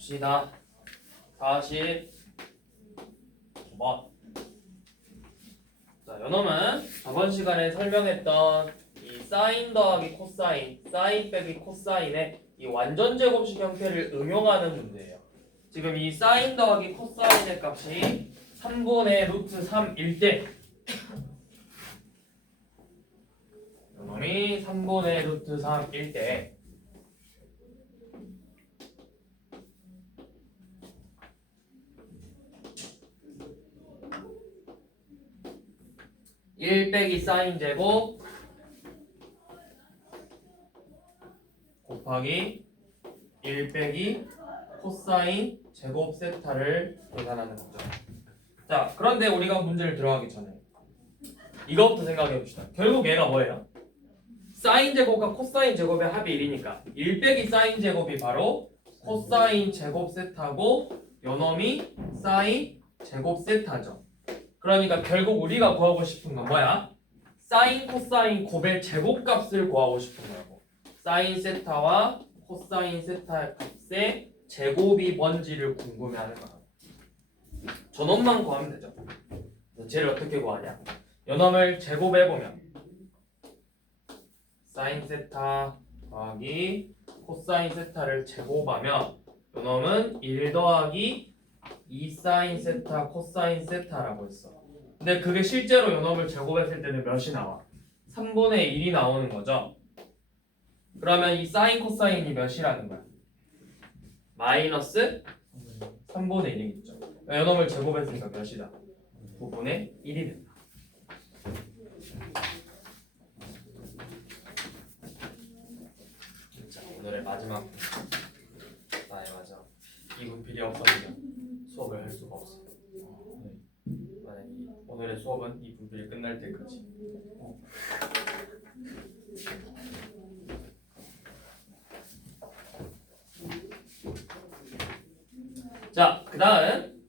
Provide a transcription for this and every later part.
봅시다. 45번. 자, 요놈은 저번 시간에 설명했던 이 사인 더하기 코사인, 사인 빼기 코사인의 이 완전 제곱식 형태를 응용하는 문제예요. 지금 이 사인 더하기 코사인의 값이 3분의 루트 3일 때 요놈이 3분의 루트 3일 때 1 빼기 사인 제곱 곱하기 1 빼기 코사인 제곱 세타를 계산하는 거죠. 자, 그런데 우리가 문제를 들어가기 전에 이것부터 생각해 봅시다. 결국 얘가 뭐예요? 사인 제곱과 코사인 제곱의 합이 1이니까 1 빼기 사인 제곱이 바로 코사인 제곱 세타고 요놈이 사인 제곱 세타죠. 그러니까 결국 우리가 구하고 싶은 건 뭐야? 사인 코사인 곱의 제곱값을 구하고 싶은 거라고. 사인 세타와 코사인 세타의 값의 제곱이 뭔지를 궁금해하는 거라고. 저놈만 구하면 되죠. 쟤를 어떻게 구하냐? 요놈을 제곱해보면 사인 세타 더하기 코사인 세타를 제곱하면 요놈은 1 더하기 2 사인 세타 코사인 세타라고 했어. 근데 그게 실제로 요놈을 제곱했을 때는 몇이 나와? 3분의 1이 나오는 거죠. 그러면 이 사인 코사인이 몇이라는 거야? 마이너스 3분의 1이겠죠. 요놈을 제곱했으니까 몇이다? 9분의 1이 된다. 자, 오늘의 마지막 나의 마지막 이분필이 없어지면 수업을 할 수가 없어. 만약 오늘의 수업은 이 분필이 끝날 때까지. 자, 그 다음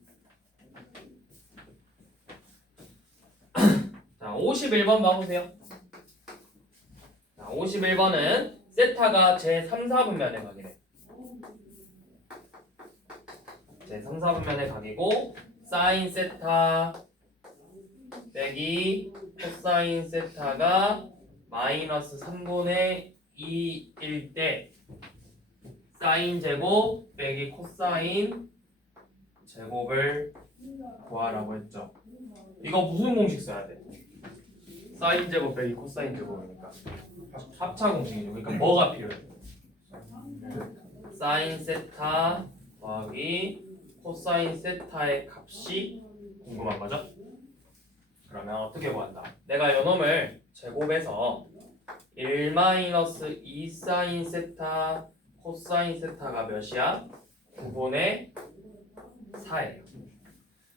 자, 51번 봐보세요. 자, 51번은 세타가 제 3, 4분면의 각이래. 제 3, 4분면의 각이고 사인 세타 빼기 코사인 세타가 마이너스 3분의 2일 때 사인 제곱 빼기 코사인 제곱을 구하라고 했죠. 이거 무슨 공식 써야 돼? 사인 제곱 빼기 코사인 제곱이니까 합차 공식이죠. 그러니까 뭐가 필요해? 사인 세타 더하기 코사인 세타의 값이 궁금한 거죠? 그러면 어떻게 구한다? 내가 요놈을 제곱해서 1-2 사인 세타 코사인 세타가 몇이야? 9분의 4예요.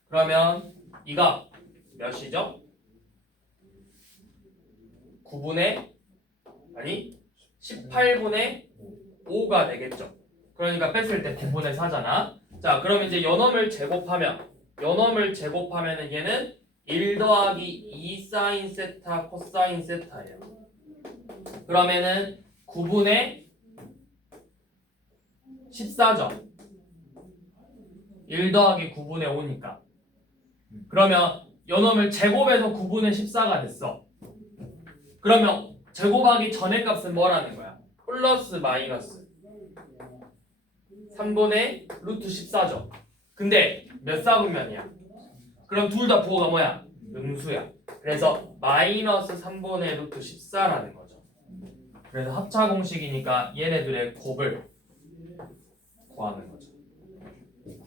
그러면 이가 몇이죠? 18분의 5가 되겠죠. 그러니까 뺐을 때 9분의 4잖아. 자, 그럼 이제 요놈을 제곱하면은 얘는 1 더하기 2 사인 세타 코사인 세타예요. 그러면은 9분의 14죠. 1 더하기 9분의 5니까. 그러면 요놈을 제곱해서 9분의 14가 됐어. 그러면 제곱하기 전의 값은 뭐라는 거야? 플러스 마이너스 3분의 루트 14죠. 근데 몇 사분면이야? 그럼 둘 다 부호가 뭐야? 음수야. 그래서 마이너스 3분의 루트 14라는 거죠. 그래서 합차 공식이니까 얘네들의 곱을 구하는 거죠.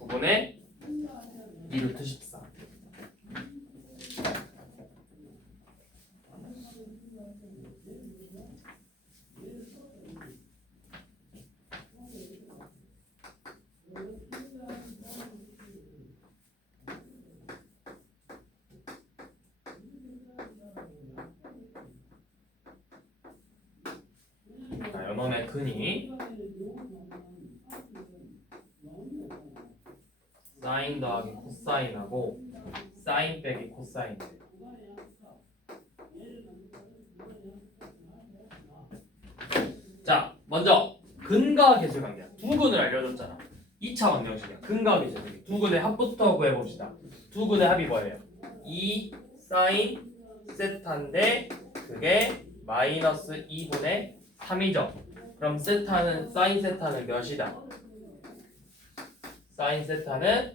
9분의 2 루트 14. 자, 요놈의 근이 사인 더하기 코사인하고 사인 빼기 코사인. 자, 먼저 근과 계수관계야. 두 근을 알려줬잖아. 2차 방정식이야. 근각의 제곱이. 두 근의 합부터 구해봅시다. 두 근의 합이 뭐예요? 2 사인 세타인데 그게 마이너스 2분의 3이죠. 그럼 세타는 사인 세타는 몇이다? 사인 세타는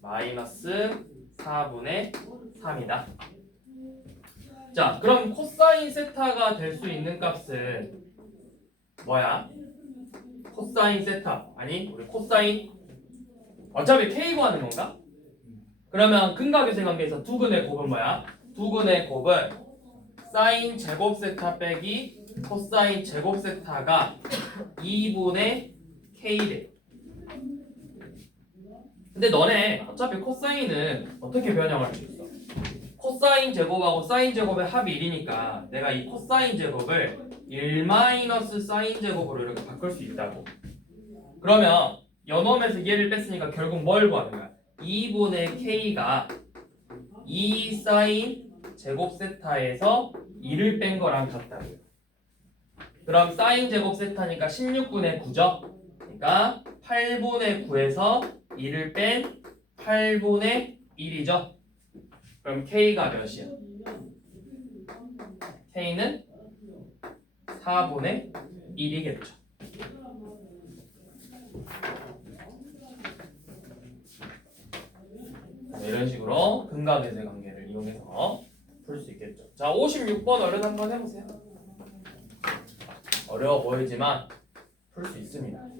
마이너스 4분의 3이다. 자, 그럼 코사인 세타가 될 수 있는 값은 뭐야? 코사인 세타. 아니, 우리 코사인 어차피 k 구하는 건가? 그러면 근각의 관계에서 두 근의 곱은 뭐야? 두 근의 곱은 사인 제곱 세타 빼기 코사인 제곱 세타가 2분의 k래. 근데 너네 어차피 코사인은 어떻게 변형할 수 있어? 코사인 제곱하고 사인 제곱의 합이 1이니까 내가 이 코사인 제곱을 1 마이너스 사인 제곱으로 이렇게 바꿀 수 있다고. 그러면 연홈에서 얘를 뺐으니까 결국 뭘 구하는 거야? 2분의 k가 2 사인 제곱 세타에서 2를 뺀 거랑 같다고요. 그럼 사인 제곱 세타니까 16분의 9죠? 그러니까 8분의 9에서 2를 뺀 8분의 1이죠? 그럼 K가 몇이야? K는 4분의 1이겠죠. 이런 식으로 근각의세 관계를 이용해서 풀 수 있겠죠. 자, 56번 얼른 한번 해보세요. 어려워 보이지만 풀 수 있습니다.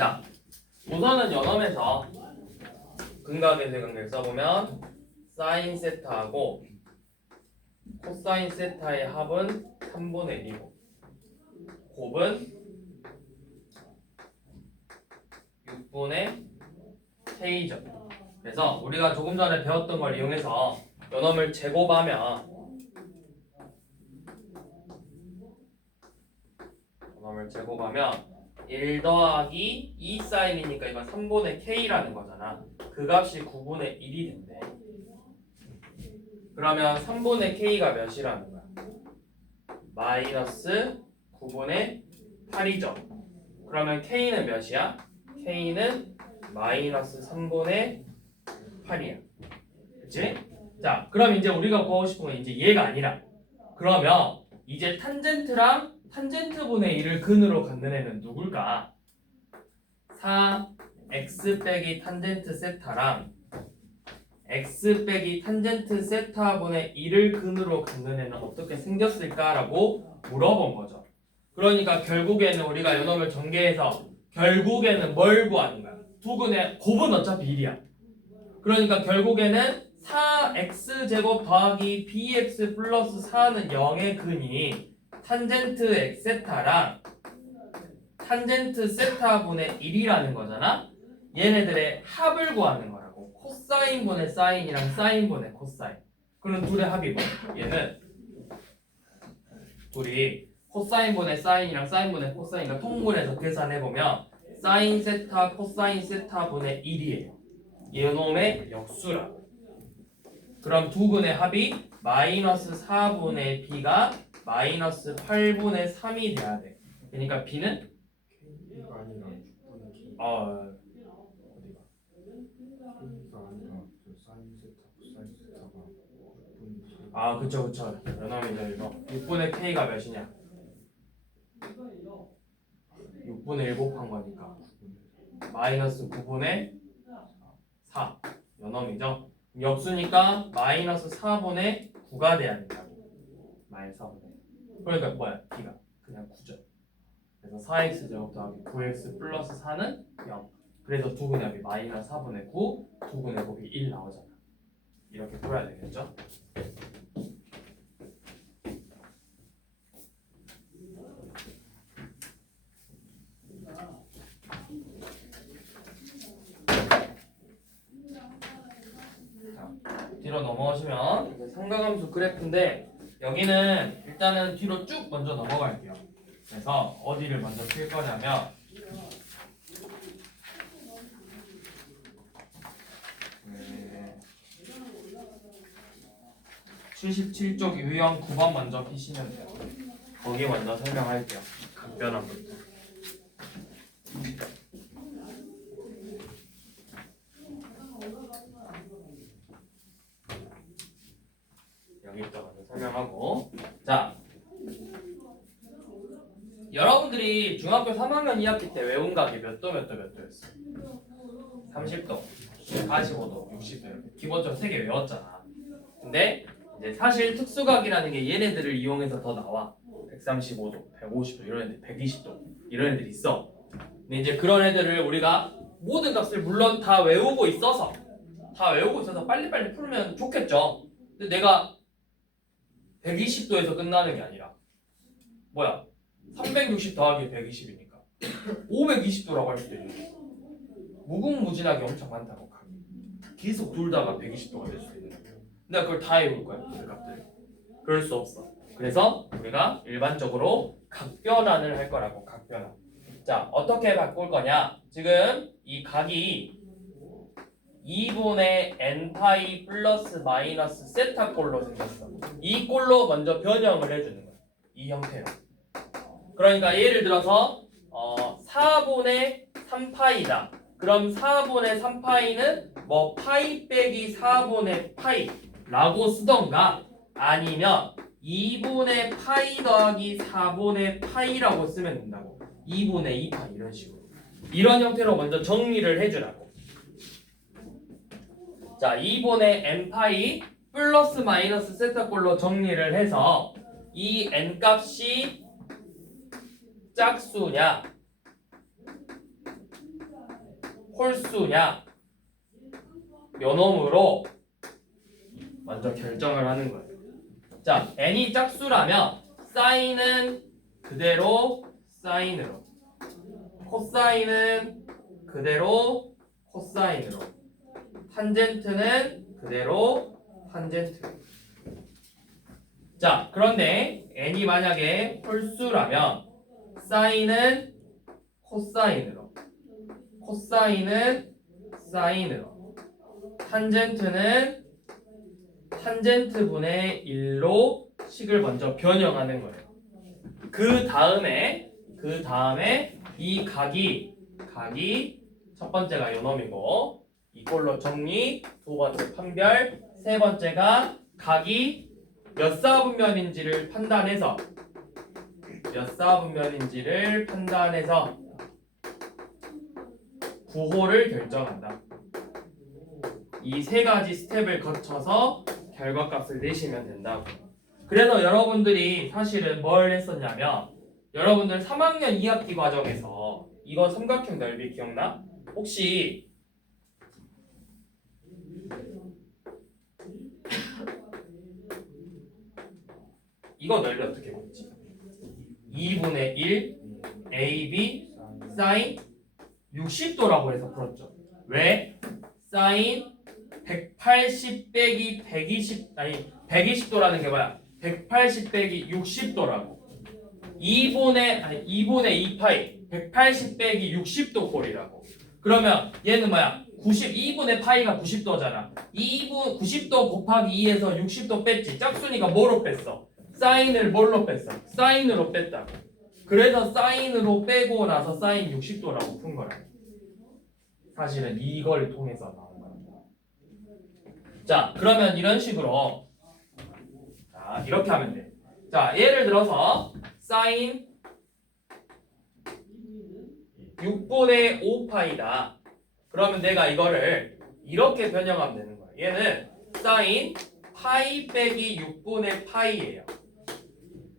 자, 우선은 연험에서 근각의세 관계를 써보면 사인 세타하고 코사인 세타의 합은 3분의 1이고 곱은 6분의 k죠. 그래서 우리가 조금 전에 배웠던 걸 이용해서 연험을 제곱하면 1 더하기 2 사인이니까 이건 3분의 k라는 거잖아. 그 값이 9분의 1이 된대. 그러면 3분의 k가 몇이라는 거야? 마이너스 9분의 8이죠. 그러면 k는 몇이야? k는 마이너스 3분의 8이야. 그치? 자, 그럼 이제 우리가 구하고 싶은 건 이제 얘가 아니라 그러면 이제 탄젠트랑 탄젠트분의 1을 근으로 갖는 애는 누굴까? 4x 빼기 탄젠트 세타랑 x 빼기 탄젠트 세타분의 1을 근으로 갖는 애는 어떻게 생겼을까라고 물어본 거죠. 그러니까 결국에는 우리가 요놈을 전개해서 결국에는 뭘 구하는 거야? 두 근의 곱은 어차피 1이야. 그러니까 결국에는 4x제곱 더하기 bx 플러스 4는 0의 근이 탄젠트 x세타랑 탄젠트 세타분의 1이라는 거잖아. 얘네들의 합을 구하는 거라고. 코사인분의 사인이랑 사인분의 코사인. 그럼 둘의 합이 뭐야? 얘는 둘이 코사인분의 사인이랑 사인분의 코사인과 통분해서 계산해보면 사인 세타 코사인 세타분의 1이에요. 얘놈의 역수라. 그럼 두 분의 합이 마이너스 4분의 b가 마이너스 8분의 3이 돼야 돼. 그러니까 b는 K가 아니라 6분의 K. 어디가? K가 아니라 그 사인 세타 코사인 세타가 6분의 K. 아 그쵸. 연함이죠 이거. 6분의 k가 몇이냐? 6분의 1 곱한 거니까 마이너스 9분의 4 연함이죠. 역수니까 마이너스 4분의 9가 돼야 된다고. 마이너스 4분의. 그러니까 뭐야? b가 그냥 9죠. 그래서 4x 제곱 더하기 9x 플러스 4는 0. 그래서 두 분의 합이 마이너스 4분의 9, 두 분의 곱이 1 나오잖아. 이렇게 풀어야 되겠죠? 자, 뒤로 넘어오시면 이제 삼각함수 그래프인데 여기는 일단은 뒤로 쭉 먼저 넘어갈게요. 그래서 어디를 먼저 쓸 거냐면 77쪽 유형 9번 먼저 피시면 돼요. 거기 먼저 설명할게요. 각변함부터. 여기부터 먼저 설명하고. 자, 여러분들이 중학교 3학년 2학기 때 외운 각이 몇 도였어? 30도, 45도, 60도 이렇게 기본적으로 3개 외웠잖아. 근데 이제 사실 특수각이라는 게 얘네들을 이용해서 더 나와. 135도, 150도 이런 애들, 120도 이런 애들 있어. 근데 이제 그런 애들을 우리가 모든 값을 물론 다 외우고 있어서 빨리빨리 풀면 좋겠죠. 근데 내가 120도에서 끝나는 게 아니라 뭐야? 360 더하기 120이니까 520도라고 할 수도 있는 거야. 무궁무진하게 엄청 많다고 각이. 계속 돌다가 120도가 될 수도 있는 거야. 내가 그걸 다 외울 거야, 그 값들. 그럴 수 없어. 그래서 우리가 일반적으로 각변환을 할 거라고, 각변환. 자, 어떻게 바꿀 거냐? 지금 이 각이 2분의 n파이 플러스 마이너스 세타 꼴로 생겼어. 이 꼴로 먼저 변형을 해주는 거야. 이 형태로. 그러니까 예를 들어서 4분의 3파이다. 그럼 4분의 3파이는 뭐 파이 빼기 4분의 파이라고 쓰던가 아니면 2분의 파이 더하기 4분의 파이라고 쓰면 된다고. 2분의 2파이 이런 식으로. 이런 형태로 먼저 정리를 해주라고. 자, 2분의 n파이 플러스 마이너스 세타꼴로 정리를 해서 이 n값이 짝수냐 홀수냐 요놈으로 먼저 결정을 하는 거예요. 자, n이 짝수라면 사인은 그대로 사인으로, 코사인은 그대로 코사인으로, 탄젠트는 그대로 탄젠트로. 자, 그런데 n이 만약에 홀수라면 사인은 코사인으로, 코사인은 사인으로, 탄젠트는 탄젠트분의 1로 식을 먼저 변형하는 거예요. 그 다음에 이 각이 첫 번째가 요놈이고 이꼴로 정리, 두 번째 판별, 세 번째가 각이 몇 사분면인지를 판단해서 구호를 결정한다. 이 세 가지 스텝을 거쳐서 결과값을 내시면 된다고. 그래서 여러분들이 사실은 뭘 했었냐면 여러분들 3학년 2학기 과정에서 이거 삼각형 넓이 기억나? 혹시 이거 넓이 어떻게 보지? 2분의 1 AB 사인 60도라고 해서 풀었죠. 왜? 사인 180 빼기 120 아니 120도라는 게 뭐야? 180 빼기 60도라고. 2분의 2파이 180 빼기 60도 꼴이라고. 그러면 얘는 뭐야? 2분의 파이가 90도잖아. 90도 곱하기 2에서 60도 뺐지. 짝수니까 뭐로 뺐어? 사인을 뭘로 뺐어? 사인으로 뺐다고. 그래서 사인으로 빼고 나서 사인 60도라고 푼 거라고. 사실은 이걸 통해서 나온 거야. 자, 그러면 이런 식으로 자, 이렇게 하면 돼. 자, 예를 들어서 사인 6분의 5파이다. 그러면 내가 이거를 이렇게 변형하면 되는 거야. 얘는 사인 파이 빼기 6분의 파이예요.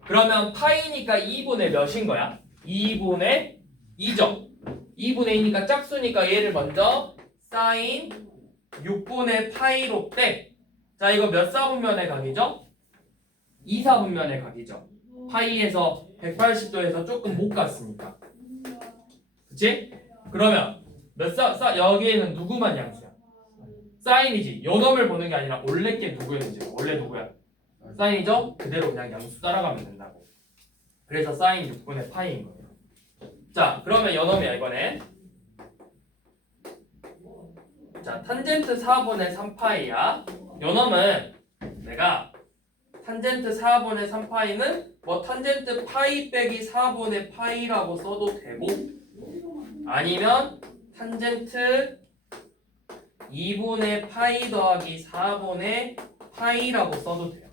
그러면 파이니까 2분의 몇인 거야? 2분의 2죠. 2분의 2니까 짝수니까 얘를 먼저 사인 6분의 파이로 빼. 자, 이거 몇 사분면의 각이죠? 2사분면의 각이죠. 파이에서 180도에서 조금 못 갔으니까. 그치? 그러면 여기에는 누구만 양수야? 사인이지. 요 놈을 보는 게 아니라 원래 게 누구였는지. 원래 누구야? 사인이죠? 그대로 그냥 양수 따라가면 된다고. 그래서 사인 6분의 파이인 거예요. 자, 그러면 요 놈이야 이번엔. 자, 탄젠트 4분의 3파이야. 요 놈은 내가 탄젠트 4분의 3파이는 뭐 탄젠트 파이 빼기 4분의 파이라고 써도 되고, 아니면 탄젠트 2분의 파이 더하기 4분의 파이라고 써도 돼요.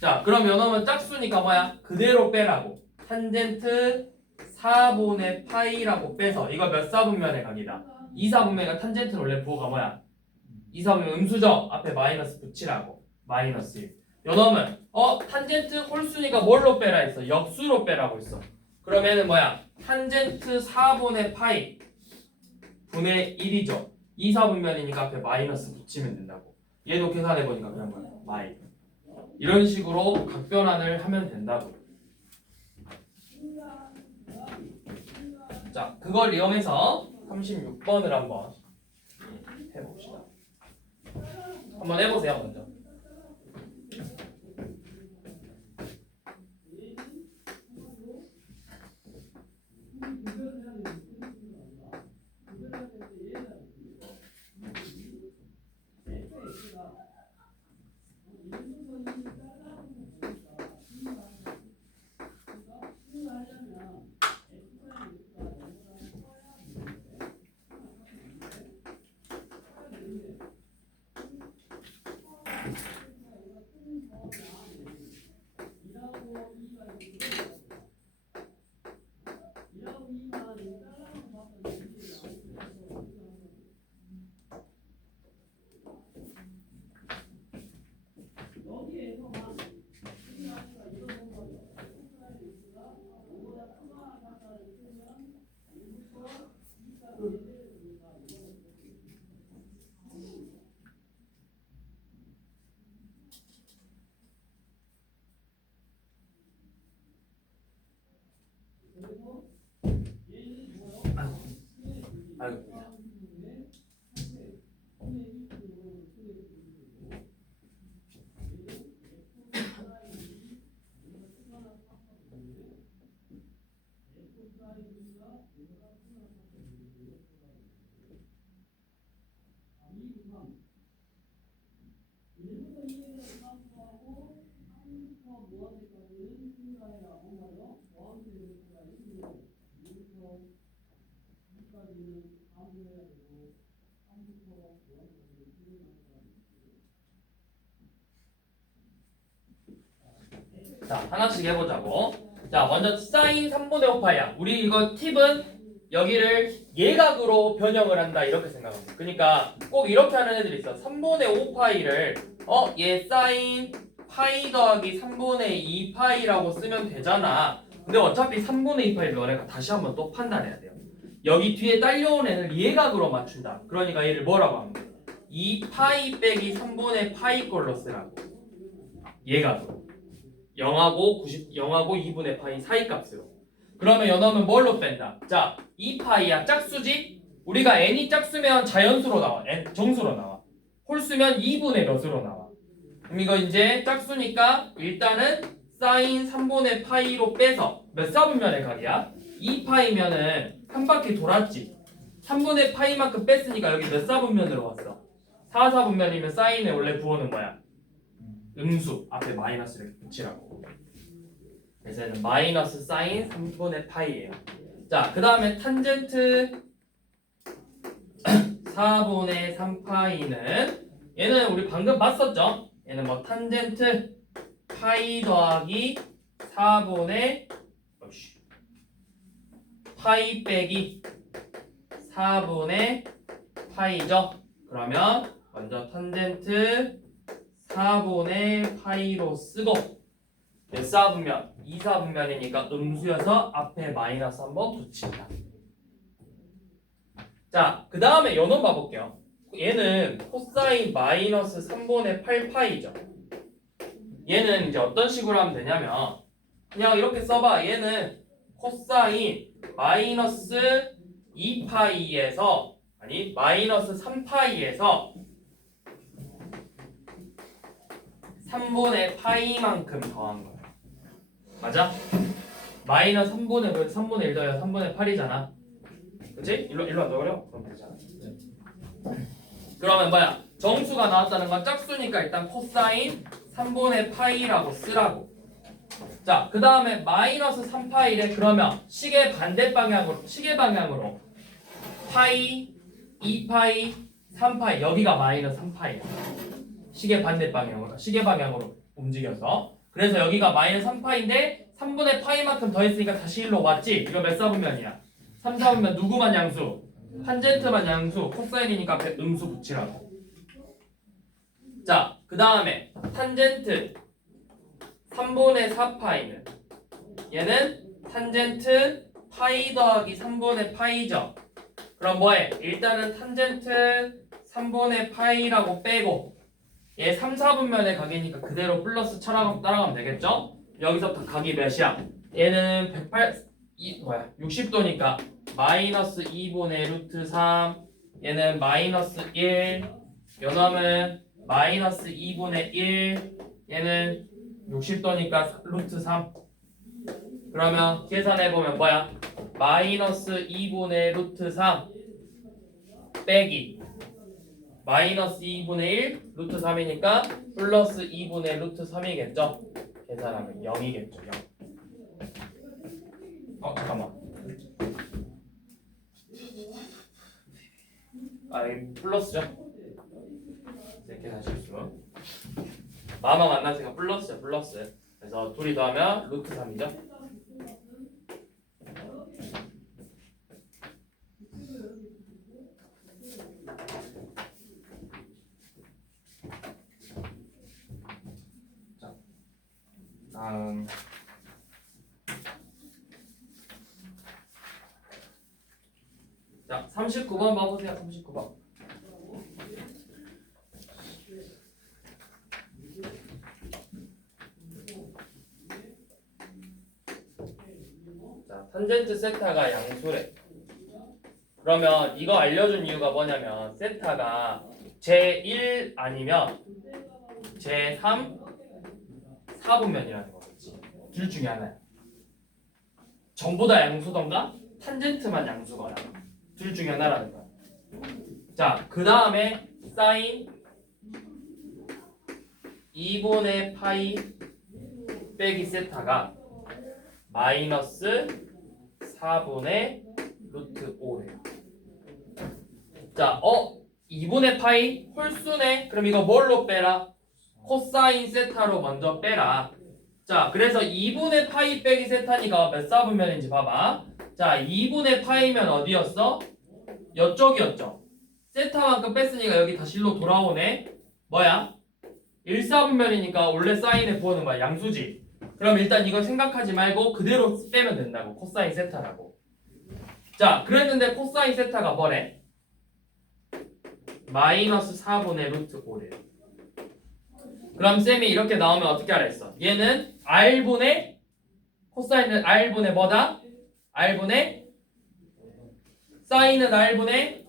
자, 그럼 요놈은 짝수니까 뭐야? 그대로 빼라고. 탄젠트 4분의 파이라고 빼서 이거 몇 사분면의 각이다? 2사분면이니까 탄젠트는 원래 부호가 뭐야? 2사분면 음수죠? 앞에 마이너스 붙이라고. 마이너스 1. 요놈은 탄젠트 홀수니까 뭘로 빼라 했어? 역수로 빼라고 했어. 그러면은 뭐야? 탄젠트 4분의 파이 분의 1이죠. 2사분면이니까 앞에 마이너스 붙이면 된다고. 얘도 계산해보니까 그냥 뭐야? 마이. 이런 식으로 각변환을 하면 된다고. 자, 그걸 이용해서 36번을 한번 해봅시다. 한번 해보세요, 먼저. 아이고. 자, 하나씩 해보자고. 자, 먼저 사인 3분의 5파이야. 우리 이거 팁은 여기를 예각으로 변형을 한다 이렇게 생각합니다. 그러니까 꼭 이렇게 하는 애들이 있어. 3분의 5파이를 얘 사인 파이 더하기 3분의 2파이라고 쓰면 되잖아. 근데 어차피 3분의 2파이를 너네가 다시 한번 또 판단해야 돼요. 여기 뒤에 딸려온 애를 예각으로 맞춘다. 그러니까 얘를 뭐라고 하면 돼? 2파이 빼기 3분의 파이 꼴로 쓰라고. 예각으로. 0하고 2분의 파이 사이 값으로. 그러면 연어는 뭘로 뺀다? 자, 2파이야 짝수지? 우리가 n이 짝수면 자연수로 나와. 정수로 나와. 홀수면 2분의 몇으로 나와. 그럼 이거 이제 짝수니까 일단은 사인 3분의 파이로 빼서 몇 사분면의 각이야? 2파이면은 한 바퀴 돌았지. 3분의 파이만큼 뺐으니까 여기 몇 사분면으로 왔어? 4사분면이면 사인에 원래 부호는 뭐야? 음수. 앞에 마이너스를 붙이라고. 그래서 얘는 마이너스 사인 3분의 파이예요. 자, 그 다음에 탄젠트 4분의 3파이는 얘는 우리 방금 봤었죠? 얘는 뭐 탄젠트 파이 더하기 4분의 파이 빼기 4분의 파이죠. 그러면 먼저 탄젠트 4분의 파이로 쓰고 몇 사분면? 2사분면이니까 음수여서 앞에 마이너스 한번 붙인다. 자, 그 다음에 요놈 봐볼게요. 얘는 코사인 마이너스 3분의 8파이죠. 얘는 이제 어떤 식으로 하면 되냐면 그냥 이렇게 써봐. 얘는 코사인 마이너스 2파이에서 아니 마이너스 3파이에서 3분의 파이만큼 더한 거야. 맞아? 마이너스 3분의 1 더해서 3분의 8이잖아. 그치? 일로 안 더그려? 그럼 되잖아. 그러면 뭐야? 정수가 나왔다는 건 짝수니까 일단 코사인 3분의 파이라고 쓰라고. 자, 그 다음에 마이너스 3파이래. 그러면 시계 방향으로 파이, 2파이, 3파이 여기가 마이너스 3파이야. 시계 방향으로 움직여서. 그래서 여기가 마이너스 3파인데 3분의 파이만큼 더했으니까 다시 1로 왔지? 이거 몇 사분면이야? 3, 4분면 누구만 양수? 탄젠트만 양수. 코사인이니까 앞에 음수 붙이라고. 자, 그 다음에 탄젠트 3분의 4파이는 얘는 탄젠트 파이 더하기 3분의 파이죠. 그럼 뭐해? 일단은 탄젠트 3분의 파이라고 빼고 얘 3, 4분면의 각이니까 그대로 플러스 따라가면 되겠죠? 여기서부터 각이 몇이야? 얘는 60도니까 마이너스 2분의 루트 3 얘는 마이너스 1 요놈은 마이너스 2분의 1 얘는 60도니까 루트 3 그러면 계산해보면 뭐야? 마이너스 2분의 루트 3 빼기 마이너스 2분의 1 루트 3이니까 플러스 2분의 루트 3이겠죠? 계산하면 0이겠죠. 0. 잠깐만. 이 플러스죠? 이렇게 하실 수. 마마 만나니까 플러스죠. 플러스. 그래서 둘이 더하면 루트 3이죠. 자, 39번 봐보세요. 39번. 자, 탄젠트 세타가 양수래. 그러면 이거 알려준 이유가 뭐냐면 세타가 제1 아니면 제3 4분면이라는 거겠지. 둘 중에 하나야. 전부 다 양수던가 탄젠트만 양수거나 둘 중에 하나라는 거야. 자, 그 다음에 사인 2분의 파이 빼기 세타가 마이너스 4분의 루트 5예요. 자, 2분의 파이 홀수네. 그럼 이거 뭘로 빼라? 코사인 세타로 먼저 빼라. 자, 그래서 2분의 파이 빼기 세타니까 몇 사분면인지 봐봐. 자, 2분의 파이면 어디였어? 이쪽이었죠. 세타만큼 뺐으니까 여기 다시 일로 돌아오네. 뭐야? 1사분면이니까 원래 사인의 부호는 뭐야? 양수지. 그럼 일단 이거 생각하지 말고 그대로 빼면 된다고. 코사인 세타라고. 자, 그랬는데 코사인 세타가 뭐래? 마이너스 4분의 루트 5래. 그럼 쌤이 이렇게 나오면 어떻게 하라 했어? 얘는 R분의 코사인은 R분의 뭐다? R분의 사인은 R분의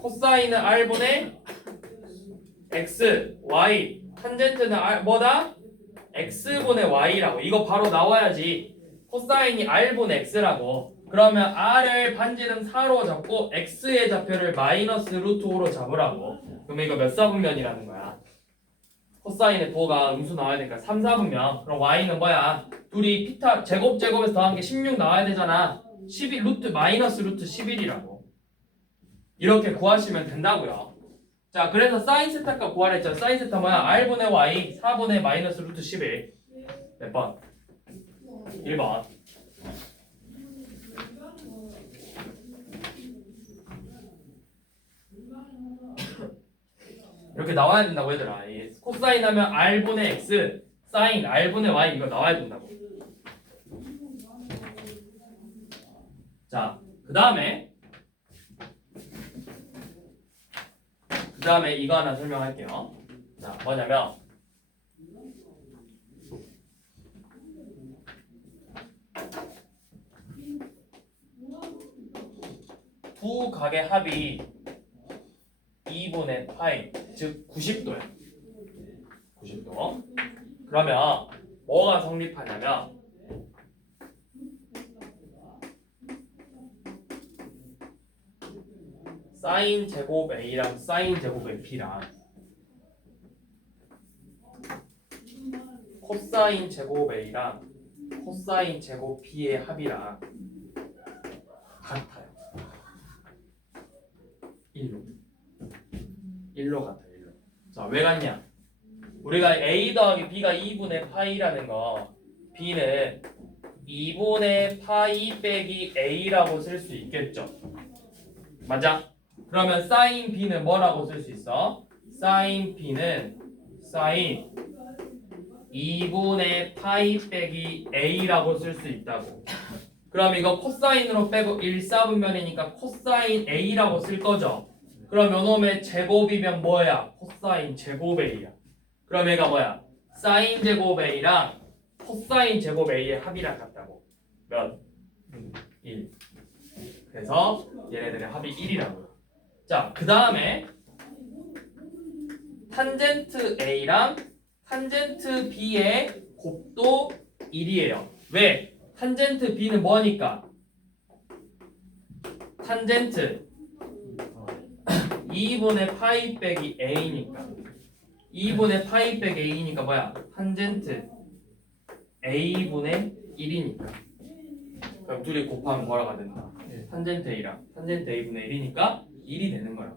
코사인은 R분의 X, Y. 탄젠트는 R, 뭐다? X분의 Y라고. 이거 바로 나와야지. 코사인이 R분의 X라고. 그러면 R을 반지름 4로 잡고 X의 좌표를 마이너스 루트 5로 잡으라고. 그러면 이거 몇 사분면이라는 거야? 코사인의 도가 음수 나와야 되니까 3, 4분면. 그럼 Y는 뭐야? 둘이 피타 제곱에서 더한 게 16 나와야 되잖아. 11 루트 마이너스 루트 11이라고. 이렇게 구하시면 된다고요. 자, 그래서 사인 세타값 구하랬죠. 사인 세타 뭐야? R분의 Y 4분의 마이너스 루트 11. 몇 번? 1번. 이렇게 나와야 된다고 얘들아. 이 코사인 하면 R분의 X, 사인 R분의 Y 이거 나와야 된다고. 자, 그 다음에 이거 하나 설명할게요. 자, 뭐냐면 두 각의 합이 2분의 파이, 즉 90도야. 90도. 그러면 뭐가 성립하냐면 사인 제곱 A랑 사인 제곱 B랑 코사인 제곱 A랑 코사인 제곱 B의 합이랑 같아요. 1로 같아요. 1로. 자, 왜 같냐? 우리가 A 더하기 B가 2분의 파이라는 거 B는 2분의 파이 빼기 A라고 쓸 수 있겠죠? 맞아? 그러면 사인 B는 뭐라고 쓸 수 있어? 사인 B는 사인 2분의 파이 빼기 A라고 쓸 수 있다고. 그럼 이거 코사인으로 빼고 1, 4분면이니까 코사인 A라고 쓸 거죠? 그럼 요놈의 제곱이면 뭐야? 코사인 제곱 A야. 그럼 얘가 뭐야? 사인 제곱 A랑 코사인 제곱 A의 합이랑 같다고. 몇? 1. 그래서 얘네들의 합이 1이라고요. 자, 그 다음에 탄젠트 A랑 탄젠트 B의 곱도 1이에요. 왜? 탄젠트 B는 뭐니까? 탄젠트 2분의 파이 빼기 A니까 2분의 파이 빼기 A니까 뭐야? 탄젠트 A분의 1이니까 그럼 둘이 곱하면 뭐라가 된다? 탄젠트 A랑 탄젠트 A분의 1이니까 1이 되는 거야.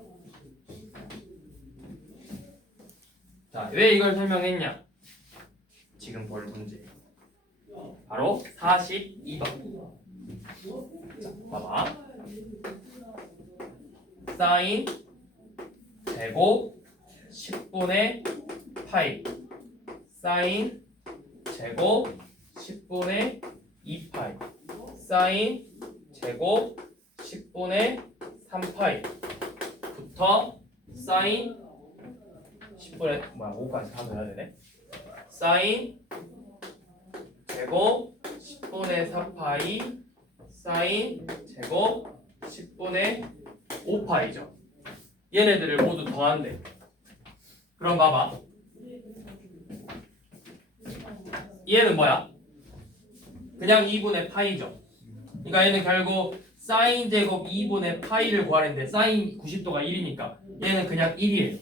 자, 왜 이걸 설명했냐? 지금 볼 문제 바로 42번. 자, 봐봐. 사인 제곱 10분의 파이 사인 제곱 10분의 2파이 사인 제곱 10분의 3파이 부터 사인 10분의 5까지 다 넣어야 되네. 사인 제곱 10분의 4파이 사인 제곱 10분의 5파이죠. 얘네들을 모두 더한대. 그럼 봐봐. 얘는 뭐야? 그냥 2분의 파이죠. 그러니까 얘는 결국 사인 제곱 2분의 파이를 구하는데 사인 90도가 1이니까 얘는 그냥 1이에요.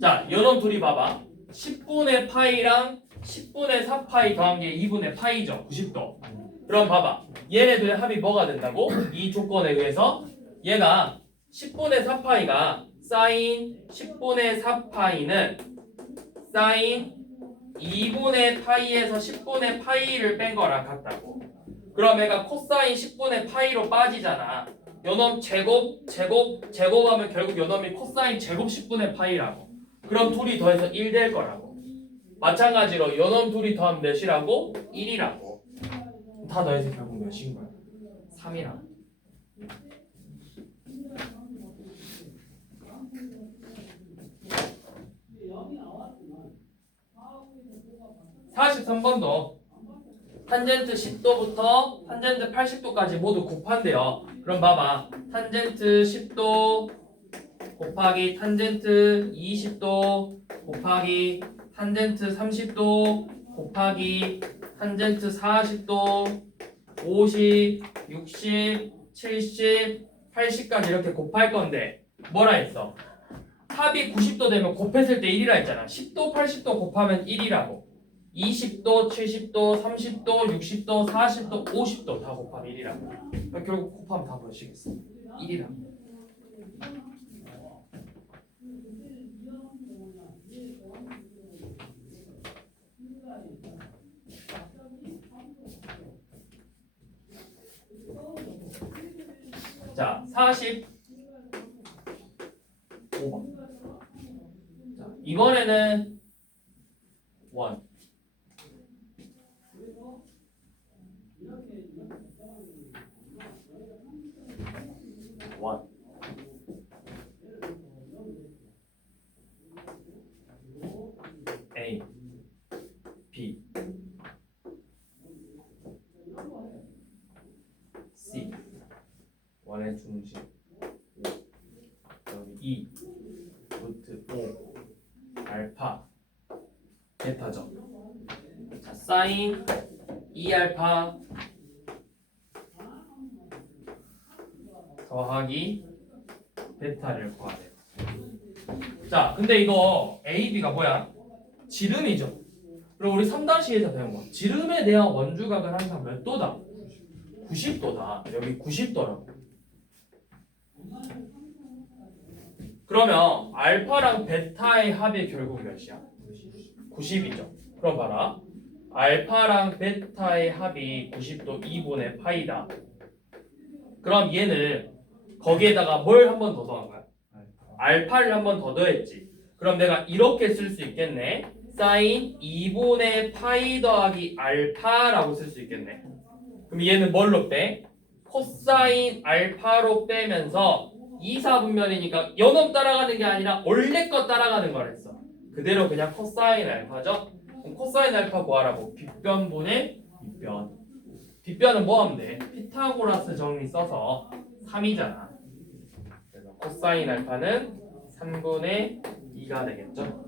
자, 요놈 둘이 봐봐. 10분의 파이랑 10분의 4파이 더한 게 2분의 파이죠. 90도. 그럼 봐봐. 얘네들의 합이 뭐가 된다고? 이 조건에 의해서 얘가 10분의 4파이가 사인 10분의 4파이는 사인 2분의 파이에서 10분의 파이를 뺀 거랑 같다고. 그럼 얘가 코사인 10분의 파이로 빠지잖아. 요놈 제곱하면 결국 요놈이 코사인 제곱 10분의 파이라고. 그럼 둘이 더해서 1 될 거라고. 마찬가지로 요놈 둘이 더하면 몇이라고? 1이라고. 다 더해서 결국 몇인 거야? 3이라고. 43번도 탄젠트 10도부터 탄젠트 80도까지 모두 곱한대요. 그럼 봐봐. 탄젠트 10도 곱하기 탄젠트 20도 곱하기 탄젠트 30도 곱하기 탄젠트 40도 50, 60, 70, 80까지 이렇게 곱할 건데 뭐라 했어? 합이 90도 되면 곱했을 때 1이라 했잖아. 10도, 80도 곱하면 1이라고. 20도, 70도, 30도, 60도, 40도, 50도 다 곱하면 1이라고. 결국 곱하면 다 보시겠어. 1이라고. 자, 45번. 자, 이번에는 1. A, B, C, 1의 중심, 5, 여기 2, 루트 5, 알파, 베타죠. 자, 사인 2알파 더하기 베타를 구하래요. 자, 근데 이거 A, B가 뭐야? 지름이죠. 그럼 우리 3-2에서 배운 거. 지름에 대한 원주각은 항상 몇 도다? 90도다. 여기 90도라고. 그러면 알파랑 베타의 합이 결국 몇이야? 90이죠. 그럼 봐라. 알파랑 베타의 합이 90도 2분의 파이다. 그럼 얘는 거기에다가 뭘 한 번 더 더한 거야? 알파를 한 번 더 더했지. 그럼 내가 이렇게 쓸 수 있겠네. 사인 2분의 파이 더하기 알파라고 쓸 수 있겠네. 그럼 얘는 뭘로 빼? 코사인 알파로 빼면서 2, 4분면이니까 요놈 따라가는 게 아니라 원래 거 따라가는 거랬어. 그대로 그냥 코사인 알파죠. 그럼 코사인 알파 구하라고. 빗변분의 빗변. 빗변은 뭐 하면 돼? 피타고라스 정리 써서 3이잖아. 그래서 코사인 알파는 3분의 2가 되겠죠.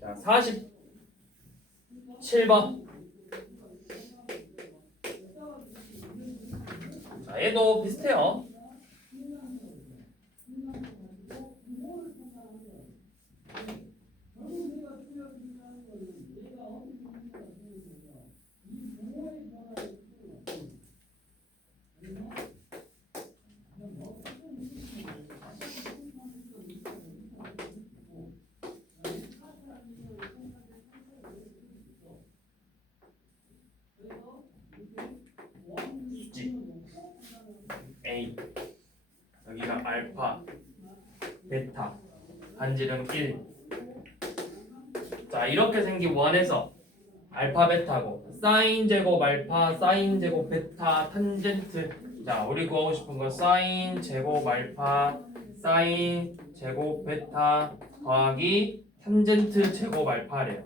자, 47번. 자, 얘도 비슷해요. A 여기가 알파 베타 반지름 1. 자, 이렇게 생긴 원에서 알파 베타고 사인 제곱 알파 사인 제곱 베타 탄젠트. 자, 우리 구하고 싶은 건 사인 제곱 알파 사인 제곱 베타 더하기 탄젠트 제곱 알파래요.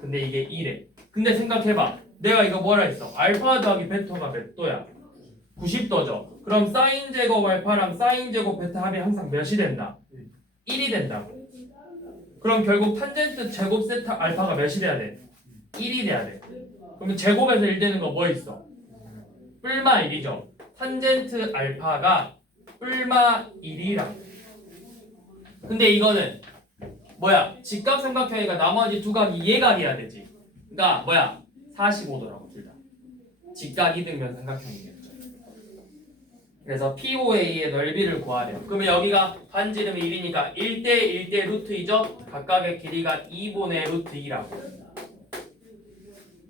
근데 이게 1에. 근데 생각해봐. 내가 이거 뭐라 했어? 알파 더하기 베타가 몇 도야? 90도죠. 그럼 사인 제곱 알파랑 사인 제곱 베타 합이 항상 몇이 된다? 1이 된다고. 그럼 결국 탄젠트 제곱 세타 알파가 몇이 돼야 돼? 1이 돼야 돼. 그러면 제곱에서 1 되는 거 뭐 있어? 뿔마 1이죠. 탄젠트 알파가 뿔마 1이라고. 근데 이거는 뭐야? 직각삼각형이니까 나머지 두 각이 예각이어야 되지. 그러니까 뭐야? 45도라고 둘 다. 직각이 등면 삼각형이겠죠. 그래서 POA의 넓이를 구하래요. 그러면 여기가 반지름이 1이니까 1대 1대 루트 2죠. 각각의 길이가 2분의 루트 2라고.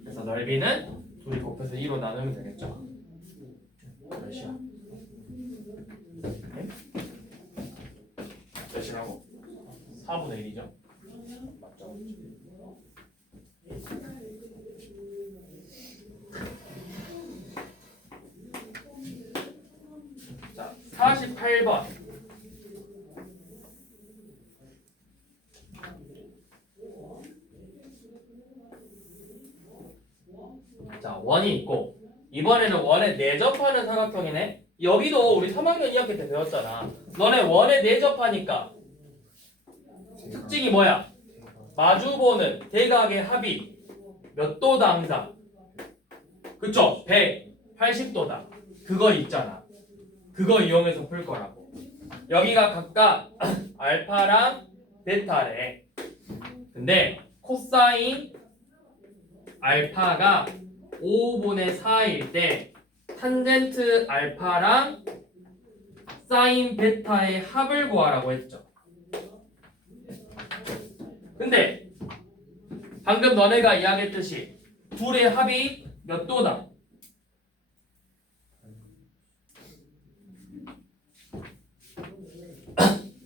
그래서 넓이는 둘이 곱해서 2로 나누면 되겠죠. 몇이야? 네? 몇이라고? 4분의 1이죠. 맞죠? 8번. 자, 원이 있고 이번에는 원에 내접하는 삼각형이네. 여기도 우리 3학년 2학기 때 배웠잖아. 너네 원에 내접하니까 특징이 뭐야? 마주보는 대각의 합이 몇 도다 항상? 그쵸? 180도다. 그거 있잖아. 그거 이용해서 풀 거라고. 여기가 각각 알파랑 베타래. 근데 코사인 알파가 5분의 4일 때 탄젠트 알파랑 사인 베타의 합을 구하라고 했죠. 근데 방금 너네가 이야기했듯이 둘의 합이 몇 도다?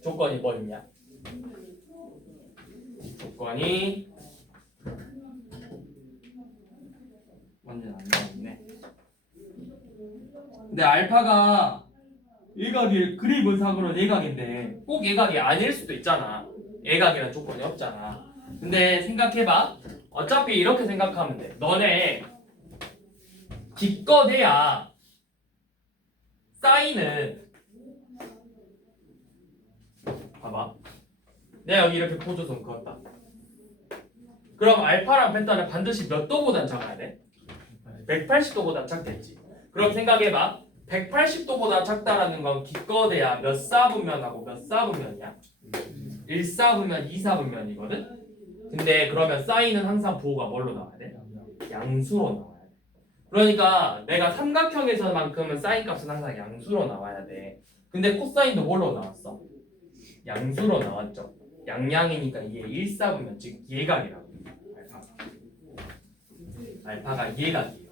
조건이 뭐 있냐? 조건이 완전 안 나왔네. 근데 알파가 일각일 그립은상으로 예각인데 꼭 예각이 아닐 수도 있잖아. 예각이라는 조건이 없잖아. 근데 생각해봐. 어차피 이렇게 생각하면 돼. 너네 기껏해야 사인은 봐봐. 내가 여기 이렇게 포조선 그었다. 그럼 알파랑 베타는 반드시 몇 도보단 작아야 돼? 180도보다 작겠지. 그럼 생각해봐. 180도보다 작다라는 건 기껏해야 몇 사분면하고 몇 사분면이야? 1사분면, 2사분면이거든? 근데 그러면 사인은 항상 부호가 뭘로 나와야 돼? 양수로 나와야 돼. 그러니까 내가 삼각형에서만큼은 사인 값은 항상 양수로 나와야 돼. 근데 코사인도 뭘로 나왔어? 양수로 나왔죠. 양양이니까 이게 1사분면, 즉 예각이라고. 알파가 예각이에요.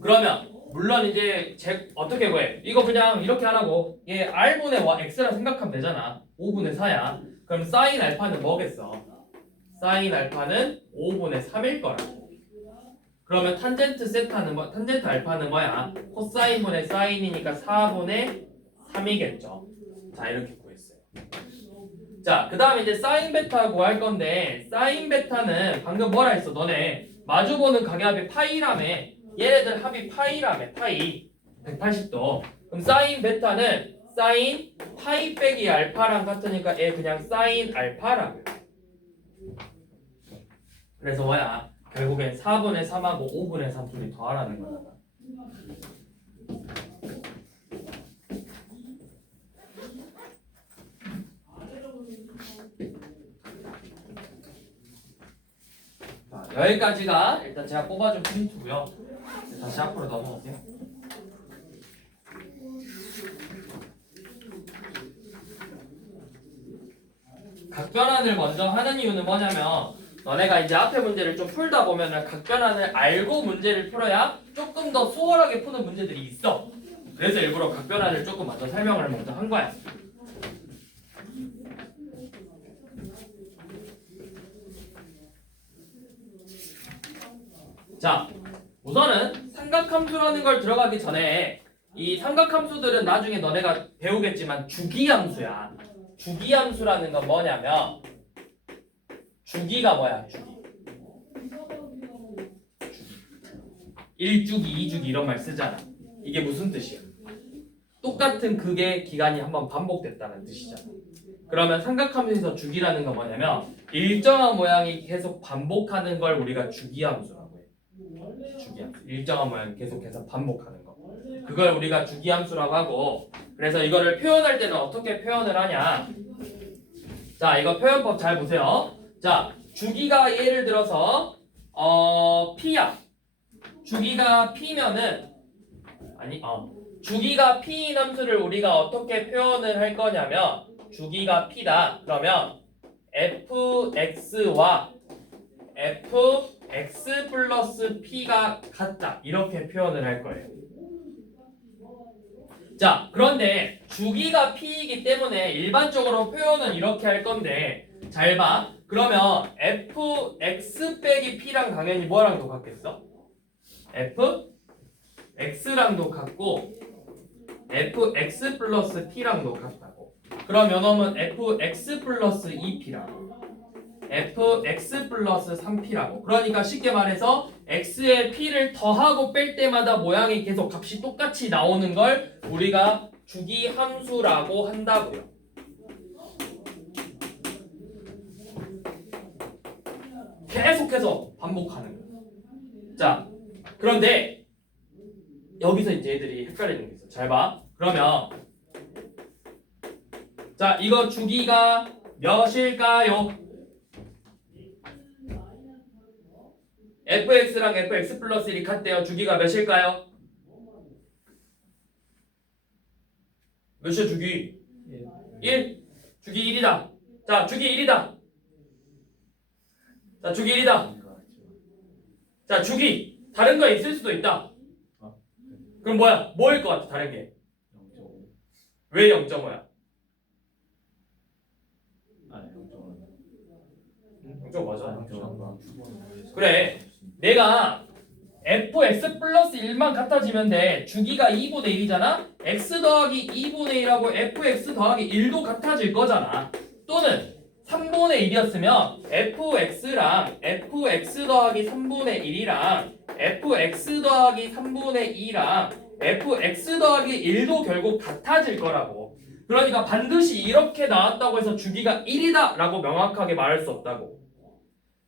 그러면 물론 이제 어떻게 구해? 이거 그냥 이렇게 하라고. 얘 r분의 x라 생각하면 되잖아. 5분의 4야. 그럼 사인 알파는 뭐겠어? 사인 알파는 5분의 3일 거라고. 그러면 탄젠트 세타는 탄젠트 알파는 뭐야? 코사인분의 사인이니까 4분의 3이겠죠. 자, 이렇게 구했어요. 자, 그 다음에 이제 사인 베타 구할 건데 사인 베타는 방금 뭐라 했어? 너네 마주보는 각의 파이라며. 얘네들 합이 파이라며. 파이 180도. 그럼 사인 베타는 사인 파이 빼기 알파랑 같으니까 얘 그냥 사인 알파라고. 그래서 뭐야? 결국엔 4분의 3하고 5분의 3 둘이 더하라는 거잖아. 자, 여기까지가 일단 제가 꼽아준 포인트고요. 다시 앞으로 넘어갈게요. 각변환을 먼저 하는 이유는 뭐냐면 너네가 이제 앞에 문제를 좀 풀다 보면은 각변환을 알고 문제를 풀어야 조금 더 수월하게 푸는 문제들이 있어. 그래서 일부러 각변환을 조금 먼저 설명을 먼저 한 거야. 자, 우선은 삼각함수라는 걸 들어가기 전에 이 삼각함수들은 나중에 너네가 배우겠지만 주기함수야. 주기함수라는 건 뭐냐면 주기가 뭐야? 주기. 1주기, 2주기 이런 말 쓰잖아. 이게 무슨 뜻이야? 똑같은 극의 기간이 한번 반복됐다는 뜻이잖아. 그러면 삼각함수에서 주기라는 건 뭐냐면 일정한 모양이 계속 반복하는 걸 우리가 주기함수라고 해. 주기함수. 일정한 모양이 계속해서 반복하는 거. 그걸 우리가 주기함수라고 하고, 그래서 이거를 표현할 때는 어떻게 표현을 하냐? 자, 이거 표현법 잘 보세요. 자, 주기가 예를 들어서 p야. 주기가 p면은 주기가 p인 함수를 우리가 어떻게 표현을 할 거냐면 주기가 p다. 그러면 fx와 fx 플러스 p가 같다. 이렇게 표현을 할 거예요. 자, 그런데 주기가 p이기 때문에 일반적으로 표현은 이렇게 할 건데 잘 봐. 그러면 fx 빼기 p랑 당연히 뭐랑 똑같겠어? fx랑도 같고 fx 플러스 p랑도 같다고. 그럼 요놈은 fx 플러스 2p라고. fx 플러스 3p라고. 그러니까 쉽게 말해서 x에 p를 더하고 뺄 때마다 모양이 계속 값이 똑같이 나오는 걸 우리가 주기 함수라고 한다고요. 계속해서 반복하는 거예요. 자, 그런데 여기서 이제 애들이 헷갈리는 게 있어. 잘 봐. 그러면 자, 이거 주기가 몇일까요? fx랑 fx 플러스 1이 같대요. 주기가 몇일까요? 몇이야 주기? 1. 주기 1이다. 자, 주기 1이다. 자, 주기 1이다. 자, 주기. 다른 거 있을 수도 있다. 그럼 뭐야? 뭐일 것 같아? 다른 게. 0.5. 왜 0.5야? 아니 0.5. 0.5 맞아. 0.5. 그래. 내가 fx 플러스 1만 같아지면 돼. 주기가 2분의 1이잖아. x 더하기 2분의 1하고 fx 더하기 1도 같아질 거잖아. 또는 3분의 1이었으면 fx랑 fx 더하기 3분의 1이랑 fx 더하기 3분의 2랑 fx 더하기 1도 결국 같아질 거라고. 그러니까 반드시 이렇게 나왔다고 해서 주기가 1이다 라고 명확하게 말할 수 없다고.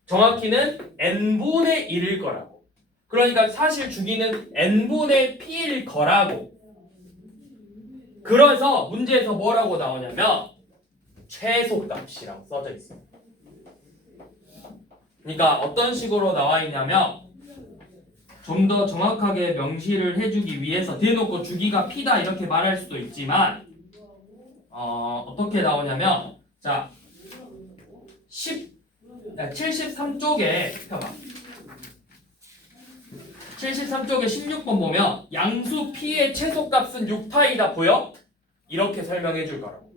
정확히는 n분의 1일 거라고. 그러니까 사실 주기는 n분의 p일 거라고. 그래서 문제에서 뭐라고 나오냐면 최소값이라고 써져 있어요. 그러니까 어떤 식으로 나와 있냐면 좀 더 정확하게 명시를 해주기 위해서 뒤에 놓고 주기가 p다 이렇게 말할 수도 있지만 어떻게 나오냐면 자 73쪽에 펴봐. 73쪽에 16번 보면 양수 p의 최소값은 6파이다 보여? 이렇게 설명해 줄 거라고.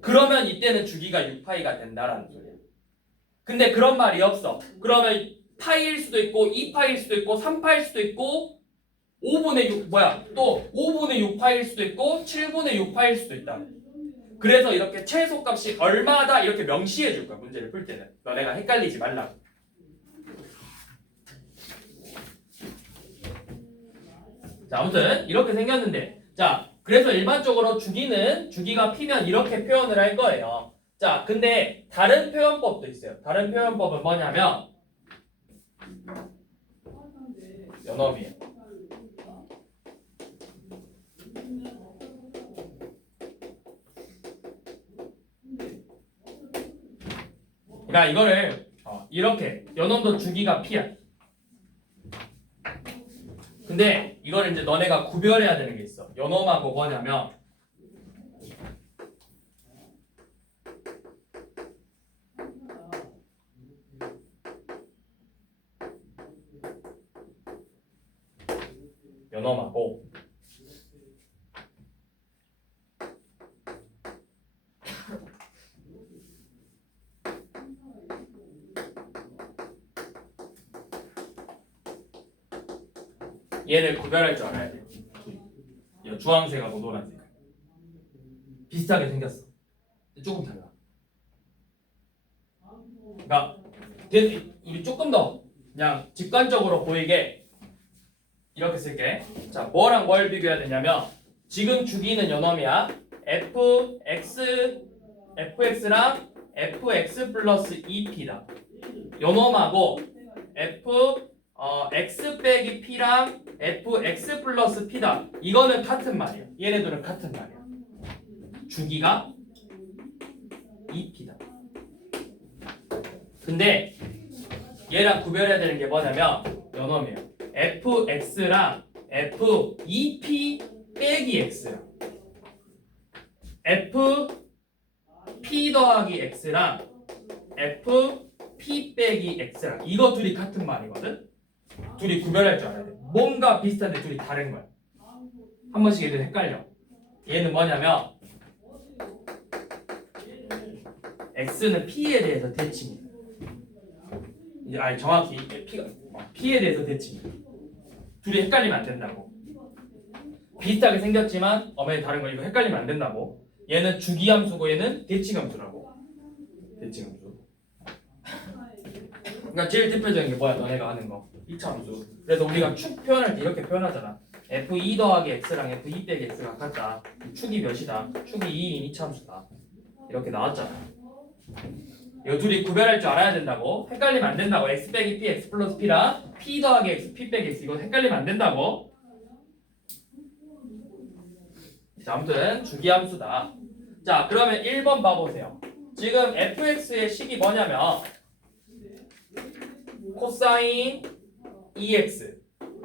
그러면 이때는 주기가 6파이가 된다라는 소리야. 근데 그런 말이 없어. 그러면 파이일 수도 있고 2파일 수도 있고 3파일 수도 있고 5분의 6 또 5분의 6파일 수도 있고 7분의 6파일 수도 있다. 그래서 이렇게 최소값이 얼마다 이렇게 명시해 줄 거야. 문제를 풀 때는. 너네가 헷갈리지 말라고. 자, 아무튼 이렇게 생겼는데 자, 그래서 일반적으로 주기가 p면 이렇게 표현을 할 거예요. 자, 근데 다른 표현법도 있어요. 다른 표현법은 뭐냐면 연업이에요. 그러니까 이거를 이렇게 연원도 주기가 p야. 근데 이거를 이제 너네가 구별해야 되는 게 있어. 연놈하고 뭐냐면 연놈하고 얘를 구별할 줄 알아야 돼. 주황색하고 노란색 비슷하게 생겼어. 조금 달라. 그러니까 우리 조금 더 그냥 직관적으로 보이게 이렇게 쓸게. 자, 뭐랑 뭘 비교해야 되냐면 지금 주기는 요놈이야. fx랑 fx 플러스 2p다. 요놈하고 x 빼기 p랑 fx 플러스 p다. 이거는 같은 말이야. 얘네들은 같은 말이야. 주기가 2p다. 근데 얘랑 구별해야 되는 게 뭐냐면 요놈이에요. fx랑 f2p 빼기 x랑 fp 더하기 x랑 fp 빼기 x랑 이거 둘이 같은 말이거든. 둘이 구별할 줄 알아야 돼. 뭔가 비슷한데 둘이 다른 거야. 한 번씩 얘들 헷갈려. 얘는 뭐냐면 x는 p에 대해서 대칭이야. 이제 정확히 p에 대해서 대칭이야. 둘이 헷갈리면 안 된다고. 비슷하게 생겼지만 어머니 다른 거 이거 헷갈리면 안 된다고. 얘는 주기함수고 얘는 대칭함수라고. 대칭함수. 그러니까 제일 대표적인 게 뭐야? 너네가 아는 거. 이차함수. 그래서 우리가 축 표현할 때 이렇게 표현하잖아. F2 더하기 X랑 F2 빼기 X가 같다. 축이 몇이다? 축이 2인 이차함수다. 이렇게 나왔잖아. 이거 둘이 구별할 줄 알아야 된다고. 헷갈리면 안 된다고. X 빼기 P, X 플러스 P랑 P 더하기 X, P 빼기 X. 이거 헷갈리면 안 된다고. 자, 아무튼 주기함수다. 자, 그러면 1번 봐보세요. 지금 fx의 식이 뭐냐면 코사인 2x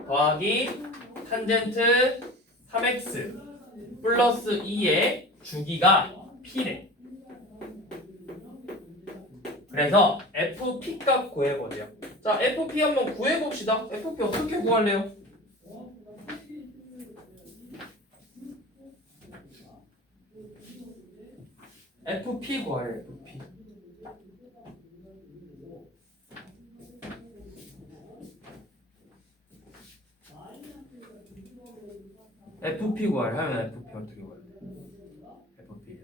더하기 탄젠트 3x 플러스 2의 주기가 p래. 그래서 fp 값 구해보세요. 자, fp 한번 구해봅시다. fp 어떻게 구할래요? FP 구하래. FP. FP 구하래. 하면 FP 어떻게 구해?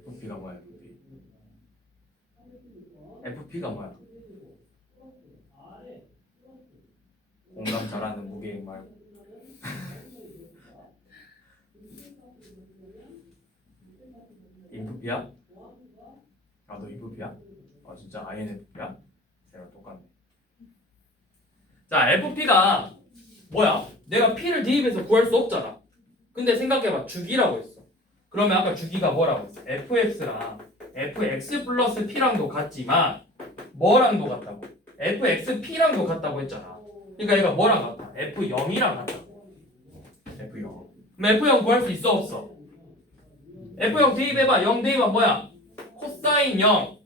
FP가 뭐야? FP가 뭐야? 공감 잘하는 무게인 말고. 인프피야? 아, 너 인프피야? 아, 진짜 INFP야? 내가 똑같네. 자, FP가 뭐야? 내가 P를 대입해서 구할 수 없잖아. 근데 생각해봐. 주기라고 했어. 그러면 아까 주기가 뭐라고 했어? FX랑 FX 플러스 P랑도 같지만 뭐랑도 같다고? FXP랑도 같다고 했잖아. 그러니까 얘가 뭐랑 같아? F0이랑 같다고. F0. 그럼 F0 구할 수 있어 없어? F0 대입해봐. 0 대입하면 뭐야? 코사인 0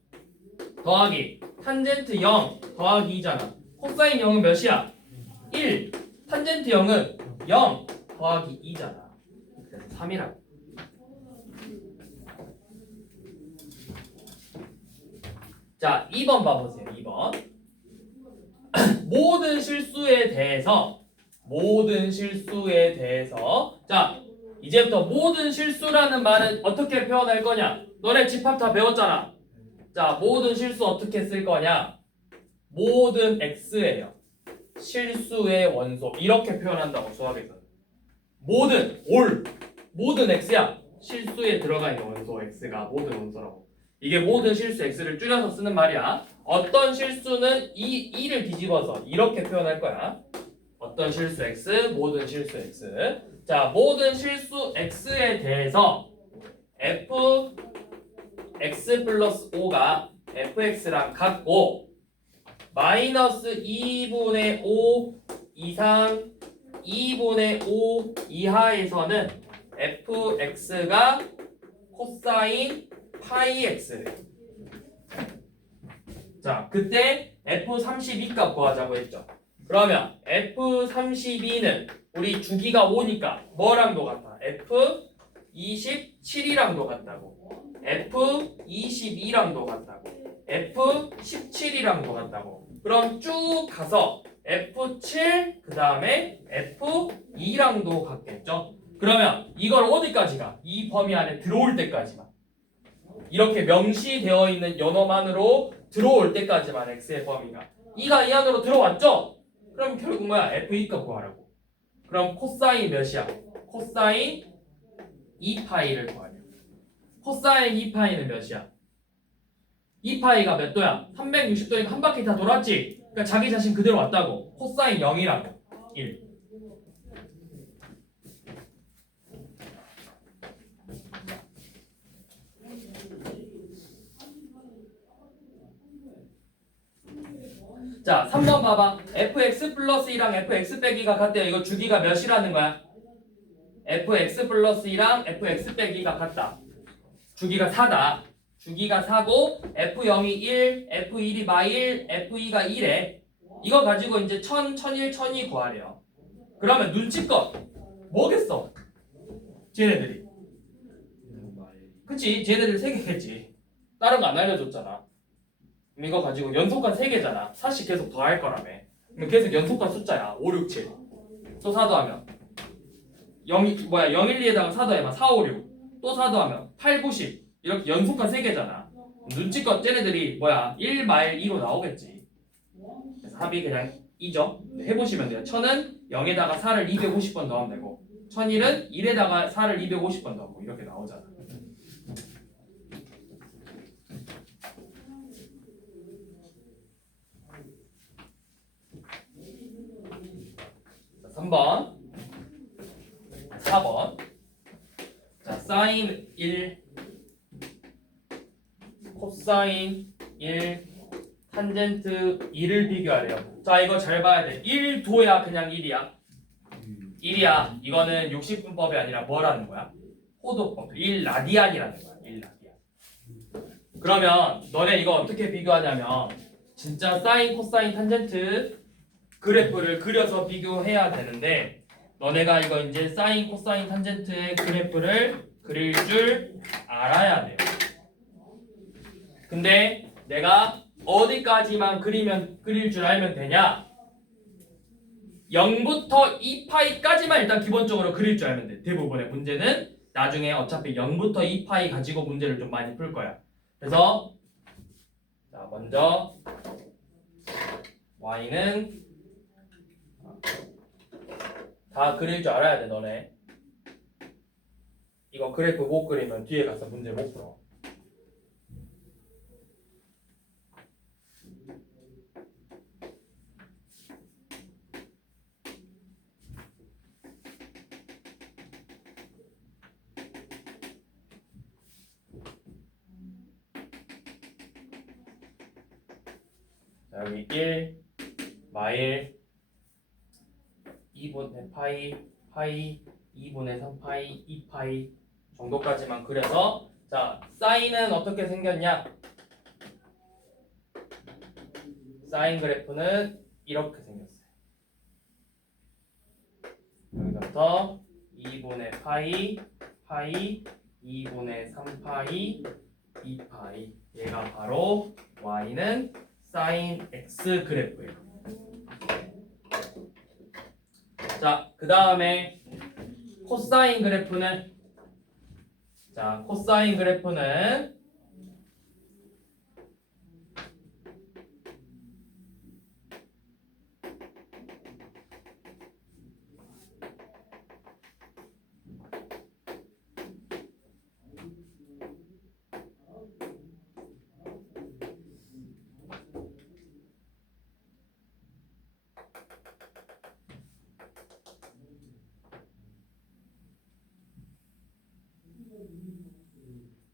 더하기 탄젠트 0 더하기 2잖아. 코사인 0은 몇이야? 1. 탄젠트 0은 0 더하기 2잖아. 그래서 3이라고. 자, 2번 봐보세요. 2번. 모든 실수에 대해서 자, 이제부터 모든 실수라는 말은 어떻게 표현할 거냐? 너네 집합 다 배웠잖아. 자, 모든 실수 어떻게 쓸 거냐? 모든 x예요. 실수의 원소. 이렇게 표현한다고 수학에서. 모든 x야. 실수에 들어가 있는 원소 x가 모든 원소라고. 이게 모든 실수 x를 줄여서 쓰는 말이야. 어떤 실수는 이 2를 뒤집어서 이렇게 표현할 거야. 어떤 실수 x, 모든 실수 x. 자, 모든 실수 x에 대해서 f x 플러스 5가 fx랑 같고 마이너스 2분의 5 이상 2분의 5 이하에서는 fx가 코사인 파이 x. 자, 그때 f32 값 구하자고 했죠. 그러면 f32는 우리 주기가 5니까 뭐랑도 같아? f27이랑도 같다고. f22랑도 같다고. f17이랑도 같다고. 그럼 쭉 가서 f7 그 다음에 f2랑도 같겠죠. 그러면 이걸 어디까지 가? 이 범위 안에 들어올 때까지만. 이렇게 명시되어 있는 연어만으로 들어올 때까지만 x의 범위가. 2가 이 안으로 들어왔죠? 그럼 결국 뭐야? f2 값 구하라고. 그럼 코사인 몇이야? 코사인 2파이를 구하려. 코사인 2파이는 몇이야? 2파이가 몇 도야? 360도니까 한 바퀴 다 돌았지? 그러니까 자기 자신 그대로 왔다고. 코사인 0이라고. 1. 자, 3번 봐봐. fx 플러스 2랑 fx 빼기가 같대요. 이거 주기가 몇이라는 거야? fx 플러스 2랑 fx 빼기가 같다. 주기가 4다. 주기가 4고 f0이 1, f1이 마1, f2가 1에 이거 가지고 이제 1000, 1001, 1002 구하래요. 그러면 눈치껏 뭐겠어? 쟤네들이. 그치? 쟤네들 3개겠지. 다른 거 안 알려줬잖아. 그럼 이거 가지고 연속한 3개잖아. 4씩 계속 더할 거라며. 그럼 계속 연속한 숫자야. 5, 6, 7. 또 4 더하면 0, 1,2에다가 4 더해봐. 4, 5, 6. 또 4 더하면 8, 9, 10. 이렇게 연속한 3개잖아. 눈치껏 쟤네들이 1 마일 2로 나오겠지. 그래서 합이 그냥 2죠. 해보시면 돼요. 1000은 0에다가 4를 250번 더하면 되고 1001은 1에다가 4를 250번 더하고 이렇게 나오잖아. 자, 3번 4번 자 사인 1 코사인 1 탄젠트 2를 비교하래요. 자 이거 잘 봐야 돼. 1도야 그냥 1이야. 1이야. 이거는 60분법이 아니라 뭐라는 거야? 호도법. 1라디안이라는 거야. 1라디안. 그러면 너네 이거 어떻게 비교하냐면 진짜 사인, 코사인, 탄젠트 그래프를 그려서 비교해야 되는데 너네가 이거 이제 사인, 코사인, 탄젠트의 그래프를 그릴 줄 알아야 돼요. 근데 내가 어디까지만 그릴 줄 알면 되냐? 0부터 2파이까지만 일단 기본적으로 그릴 줄 알면 돼. 대부분의 문제는 나중에 어차피 0부터 2파이 가지고 문제를 좀 많이 풀 거야. 그래서 자 먼저 y는 다 그릴 줄 알아야 돼 너네. 이거 그래프 못 그리면 뒤에 가서 문제 못 풀어. 자, 여기 1 마일 2분의 파이 2분의 3파이 2파이 정도까지만 그려서 자 사인은 어떻게 생겼냐? 사인 그래프는 이렇게 생겼어요. 여기서부터 2분의 파이 2분의 3파이 2파이 얘가 바로 y는 사인 x 그래프예요. 자, 그 다음에 코사인 그래프는 코사인 그래프는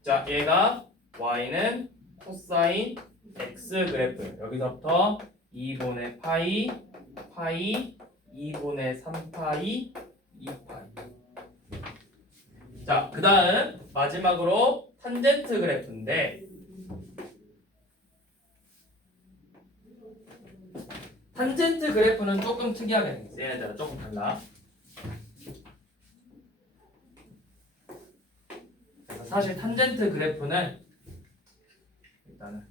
자, 얘가 y는 코사인 x 그래프. 여기서부터 2분의 파이 2분의 3파이 2파이. 자, 그 다음 마지막으로 탄젠트 그래프인데 탄젠트 그래프는 조금 특이하게 생겼어요. 얘네들은 조금 달라. 사실 탄젠트 그래프는 일단은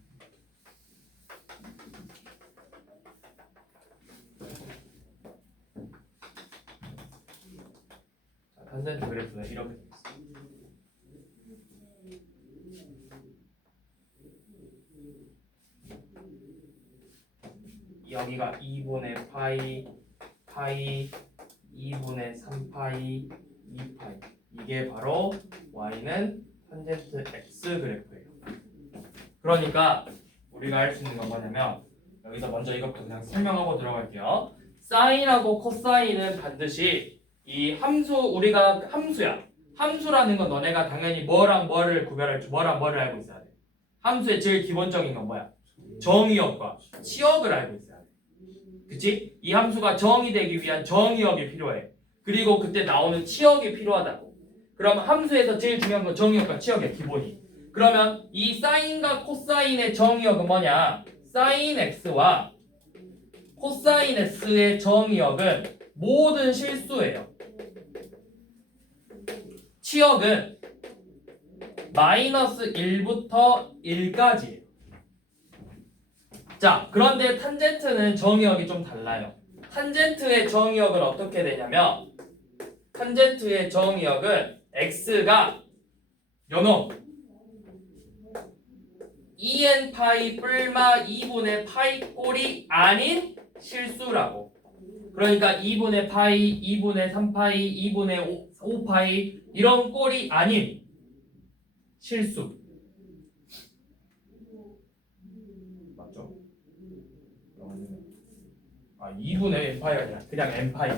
탄젠트 그래프는 이렇게 돼 있어요. 여기가 2분의 파이 2분의 3파이 2파이 이게 바로 y는 탄젠트 x 그래프예요. 그러니까 우리가 할 수 있는 건 뭐냐면 여기서 먼저 이것부터 그냥 설명하고 들어갈게요. 사인하고 코사인은 반드시 이 우리가 함수야. 함수라는 건 너네가 당연히 뭐랑 뭐를 구별할 줄 뭐랑 뭐를 알고 있어야 돼. 함수의 제일 기본적인 건 뭐야? 정의역과 치역을 알고 있어야 돼. 그치? 이 함수가 정의 되기 위한 정의역이 필요해. 그리고 그때 나오는 치역이 필요하다고. 그럼 함수에서 제일 중요한 건 정의역과 치역의 기본이. 그러면 이 사인과 코사인의 정의역은 뭐냐? 사인 x와 코사인 s의 정의역은 모든 실수예요. 치역은 마이너스 1부터 1까지예요. 자, 그런데 탄젠트는 정의역이 좀 달라요. 탄젠트의 정의역은 어떻게 되냐면 탄젠트의 정의역은 x가 요놈 2n 파이 뿔마 2분의 파이 꼴이 아닌 실수라고. 그러니까 2분의 파이, 2분의 3파이, 2분의 5파이 이런 꼴이 아닌 실수. 맞죠? 아 2분의 n파이가 아니라 그냥 n파이.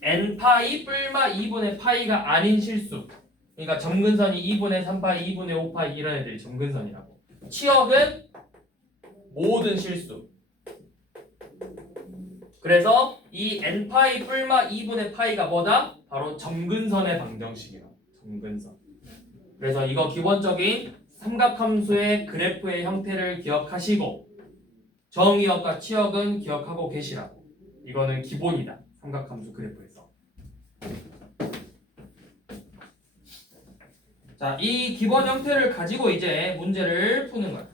n파이 뿔마 2분의 파이가 아닌 실수. 그러니까 점근선이 2분의 3파이, 2분의 5파이 이런 애들이 점근선이라고. 치역은 모든 실수. 그래서 이 n파이 뿔마 2분의 파이가 뭐다? 바로 점근선의 방정식이야. 점근선. 그래서 이거 기본적인 삼각함수의 그래프의 형태를 기억하시고 정의역과 치역은 기억하고 계시라고. 이거는 기본이다. 삼각함수 그래프에서. 자, 이 기본 형태를 가지고 이제 문제를 푸는 거야.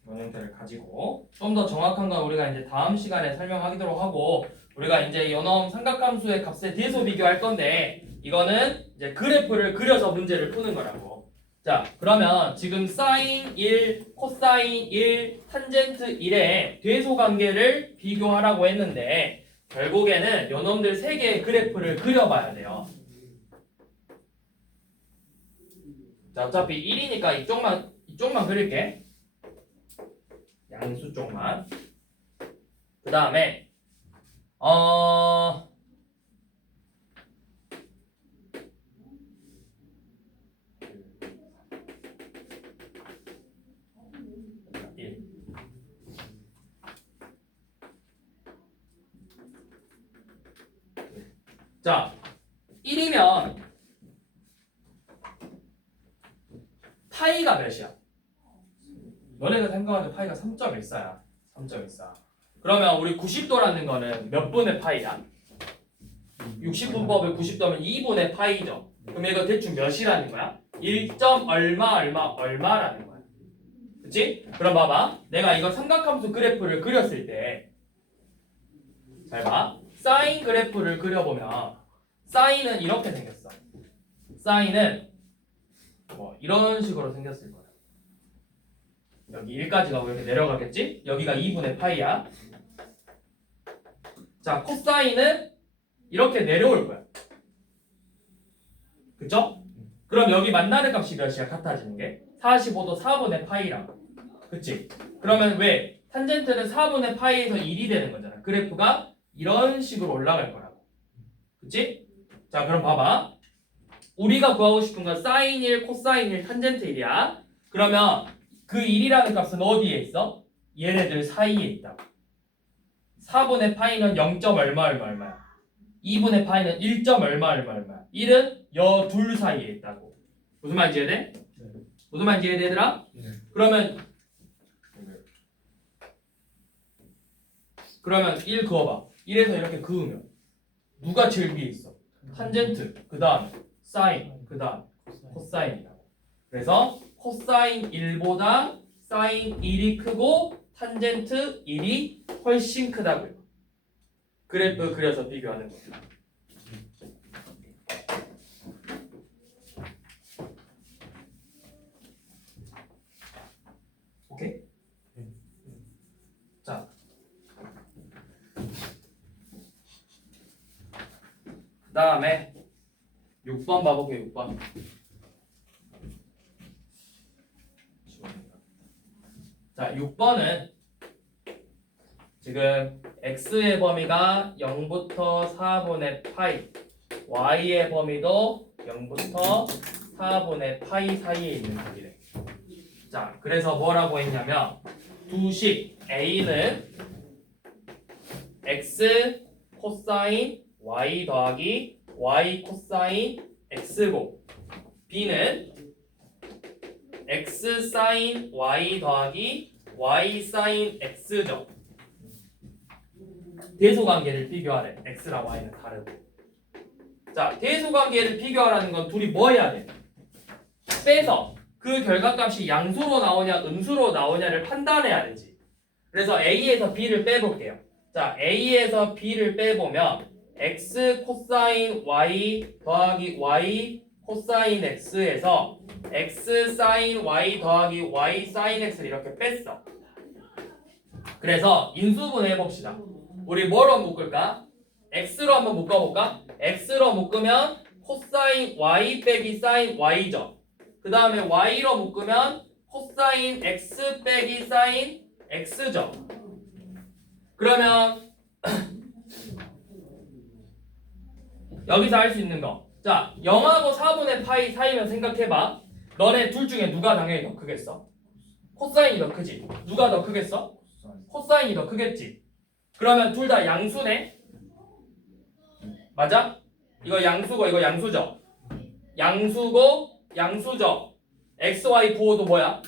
기본 형태를 가지고 좀 더 정확한 건 우리가 이제 다음 시간에 설명하도록 하고 우리가 이제 요놈 삼각함수의 값에 대소 비교할 건데 이거는 이제 그래프를 그려서 문제를 푸는 거라고. 자, 그러면 지금 사인 1, 코사인 1, 탄젠트 1의 대소 관계를 비교하라고 했는데 결국에는 요놈들 3개의 그래프를 그려봐야 돼요. 자, 어차피 1이니까 이쪽만 그릴게. 양수 쪽만. 그 다음에 자, 1이면 파이가 몇이야? 너네가 생각하는 파이가 3.14야. 3.14. 그러면 우리 90도라는 거는 몇 분의 파이야? 60분법의 90도면 2분의 파이죠. 그럼 이거 대충 몇이라는 거야? 1. 얼마라는 거야. 그치? 그럼 봐봐. 내가 이거 삼각함수 그래프를 그렸을 때 잘 봐. 사인 그래프를 그려보면 사인은 이렇게 생겼어. 사인은 뭐 이런 식으로 생겼을 거야. 여기 1까지 가고 이렇게 내려가겠지? 여기가 2분의 파이야. 자, 코사인은 이렇게 내려올 거야. 그쵸? 그럼 여기 만나는 값이 몇이야? 같아지는 게? 45도 4분의 파이라고. 그치? 그러면 왜? 탄젠트는 4분의 파이에서 1이 되는 거잖아. 그래프가 이런 식으로 올라갈 거라고. 그치? 자, 그럼 봐봐. 우리가 구하고 싶은 건 사인 1, 코사인 1, 탄젠트 1이야. 그러면 그 1이라는 값은 어디에 있어? 얘네들 사이에 있다고. 4분의 파이는 0. 얼마야. 2분의 파이는 1. 얼마야. 1은 여 둘 사이에 있다고. 무슨 말인지 이해돼? 네. 무슨 말인지 이해돼 얘들아? 네. 그러면 1 그어봐. 1에서 이렇게 그으면 누가 제일 위에 있어? 탄젠트, 그 다음 사인, 그 다음 코사인이다. 그래서 코사인 1보다 사인 1이 크고 탄젠트 1이 훨씬 크다고요. 그래프 그려서 비교하는 겁니다. 오케이? 자, 그 다음에 6번 봐볼게요. 6번. 자, 6번은 지금 x의 범위가 0부터 4분의 파이, y의 범위도 0부터 4분의 파이 사이에 있는 값이래. 자, 그래서 뭐라고 했냐면 두식 a는 x 코사인 y 더하기 y 코사인 x고 b는 x 사인 y 더하기 y 사인 x죠. 대소관계를 비교하래. x랑 y는 다르고. 자, 대소관계를 비교하라는 건 둘이 뭐 해야 돼? 빼서 그 결과값이 양수로 나오냐 음수로 나오냐를 판단해야 되지. 그래서 a에서 b를 빼볼게요. 자, a에서 b를 빼보면 x 코사인 y 더하기 y 코사인 x에서 x 사인 y 더하기 y 사인 x를 이렇게 뺐어. 그래서 인수분해 해봅시다. 우리 뭐로 묶을까? x로 한번 묶어볼까? x로 묶으면 코사인 y 빼기 사인 y죠. 그 다음에 y로 묶으면 코사인 x 빼기 사인 x죠. 그러면 여기서 할 수 있는 거. 자, 0하고 4분의 파이 사이면 생각해봐. 너네 둘 중에 누가 당연히 더 크겠어? 코사인이 더 크지. 누가 더 크겠어? 사인 코사인이 더 크겠지. 그러면 둘 다 양수네? 맞아? 이거 양수고 이거 양수죠? 양수고 양수죠? xy 부호도 뭐야?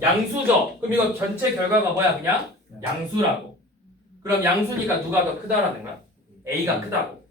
양수죠? 그럼 이거 전체 결과가 뭐야 그냥? 양수라고. 그럼 양수니까 누가 더 크다라는 거야? a가 크다고.